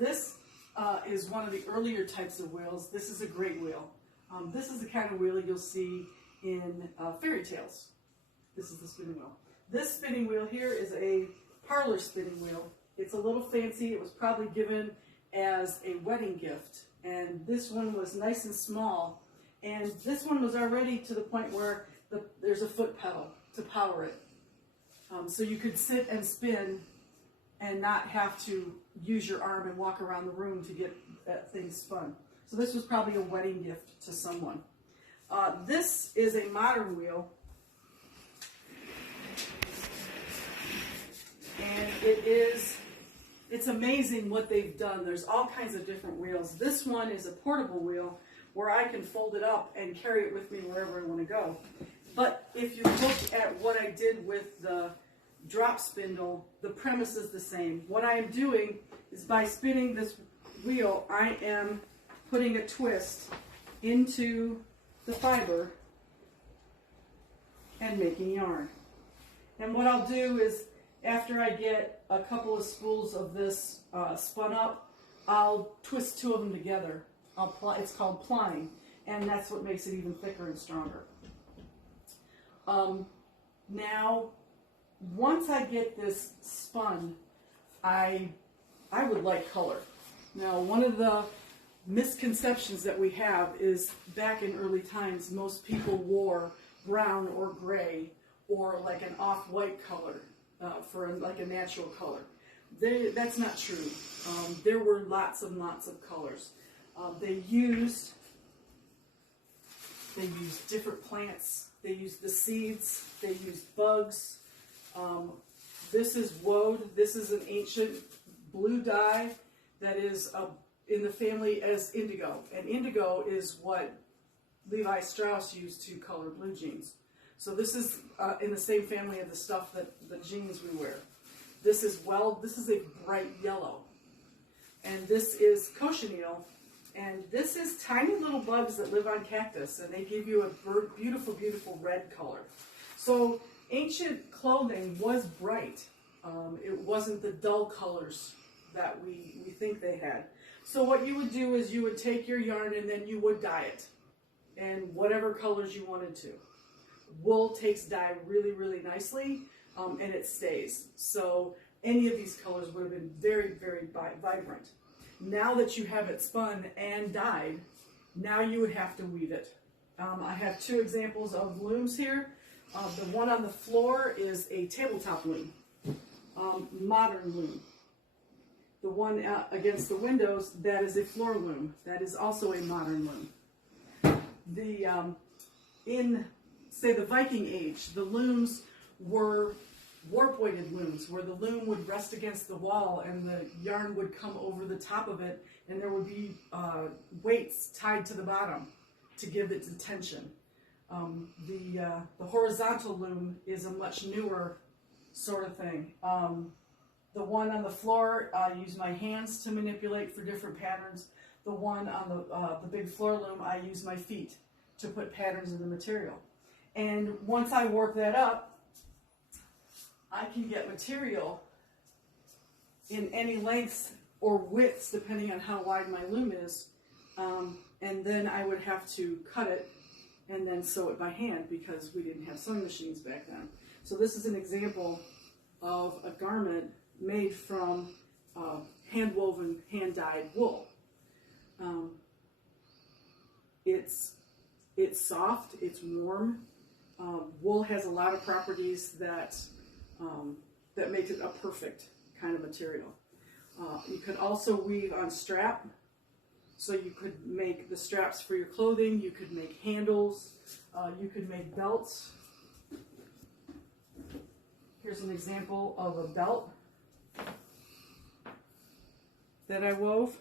This is one of the earlier types of wheels. This is a great wheel. This is the kind of wheel you'll see in fairy tales. This is the spinning wheel. This spinning wheel here is a parlor spinning wheel. It's a little fancy. It was probably given as a wedding gift. And this one was nice and small. And this one was already to the point where there's a foot pedal to power it. So you could sit and spin and not have to use your arm and walk around the room to get that thing spun. So this was probably a wedding gift to someone. This is a modern wheel. And it's amazing what they've done. There's all kinds of different wheels. This one is a portable wheel where I can fold it up and carry it with me wherever I want to go. But if you look at what I did with the drop spindle, the premise is the same. What I am doing is by spinning this wheel, I am putting a twist into the fiber and making yarn. And what I'll do is, after I get a couple of spools of this spun up, I'll twist two of them together. It's called plying, and that's what makes it even thicker and stronger. Now, once I get this spun, I would like color. Now, one of the misconceptions that we have is back in early times, most people wore brown or gray or like an off-white color for like a natural color. That's not true. There were lots and lots of colors. They used different plants. They used the seeds. They used bugs. This is woad. This is an ancient blue dye that is in the family as indigo. And indigo is what Levi Strauss used to color blue jeans. So this is in the same family of the stuff that the jeans we wear. This is a bright yellow. And this is cochineal. And this is tiny little bugs that live on cactus, and they give you a beautiful, beautiful red color. So ancient clothing was bright. It wasn't the dull colors that we think they had. So what you would do is you would take your yarn and then you would dye it, and whatever colors you wanted to. Wool takes dye really, really nicely, and it stays. So any of these colors would have been very, very vibrant. Now that you have it spun and dyed, now you would have to weave it. I have two examples of looms here. The one on the floor is a tabletop loom, modern loom. The one against the windows, that is a floor loom. That is also a modern loom. In, say, the Viking Age, the looms were warp-weighted looms, where the loom would rest against the wall and the yarn would come over the top of it, and there would be weights tied to the bottom to give it tension. The horizontal loom is a much newer sort of thing. The one on the floor, I use my hands to manipulate for different patterns. The one on the big floor loom, I use my feet to put patterns in the material. And once I warp that up, I can get material in any lengths or widths depending on how wide my loom is, and then I would have to cut it and then sew it by hand because we didn't have sewing machines back then. So this is an example of a garment made from hand-woven, hand-dyed wool. It's soft, it's warm. Wool has a lot of properties that make it a perfect kind of material. You could also weave on strap, so you could make the straps for your clothing, you could make handles, you could make belts. Here's an example of a belt that I wove,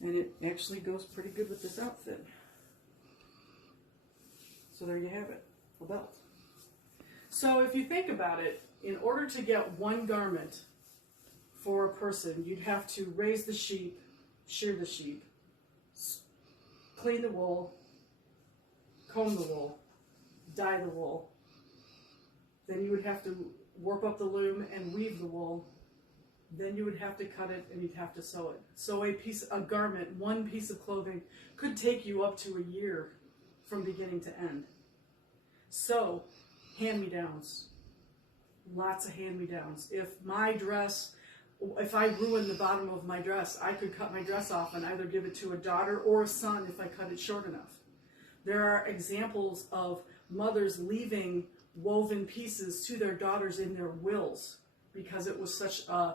and it actually goes pretty good with this outfit. So there you have it, a belt. So if you think about it, in order to get one garment for a person, you'd have to raise the sheep, shear the sheep, clean the wool, comb the wool, dye the wool. Then you would have to warp up the loom and weave the wool. then you would have to cut it and you'd have to sew it. So a garment, one piece of clothing could take you up to a year from beginning to end. So, hand-me-downs. Lots of hand-me-downs. If I ruin the bottom of my dress, I could cut my dress off and either give it to a daughter or a son if I cut it short enough. There are examples of mothers leaving woven pieces to their daughters in their wills because it was such a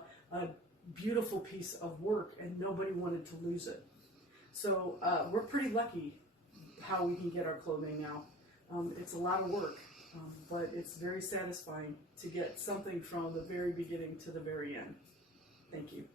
beautiful piece of work and nobody wanted to lose it. So we're pretty lucky how we can get our clothing now. It's a lot of work, but it's very satisfying to get something from the very beginning to the very end. Thank you.